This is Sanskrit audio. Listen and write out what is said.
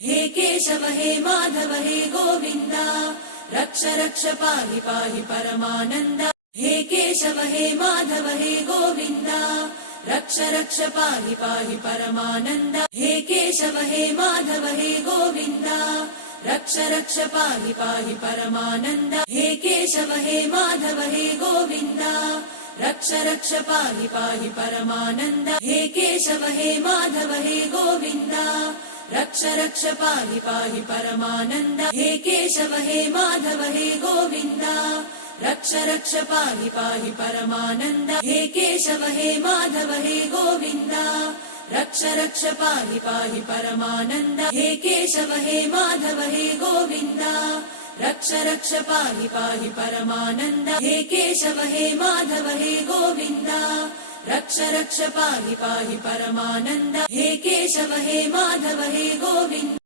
हे केशव हे माधव हे गोविन्द रक्ष रक्ष पाहि पाहि परमानन्द हे केशव हे माधव हे गोविन्द रक्ष रक्ष पाहि पाहि परमानन्द हे केशव हे माधव हे गोविन्द रक्ष रक्ष पाहि पाहि परमानन्द हे केशव हे माधव हे गोविन्द रक्ष रक्ष पाहि पाहि परमानन्द हे केशव हे माधव हे गोविन्द रक्ष रक्ष पाहि पाहि परमानन्द हे केशव हे माधव हे गोविन्द रक्ष रक्ष पाहि पाहि परमानन्द हे केशव हे माधव हे गोविन्द रक्ष रक्ष पाहि पाहि परमानन्द हे केशव हे माधव हे गोविन्द रक्ष रक्ष पाहि पाहि परमानन्द हे केशव हे माधव हे गोविन्द रक्ष रक्ष पाहि पाहि परमानन्द हे केशव हे माधव हे गोविन्द।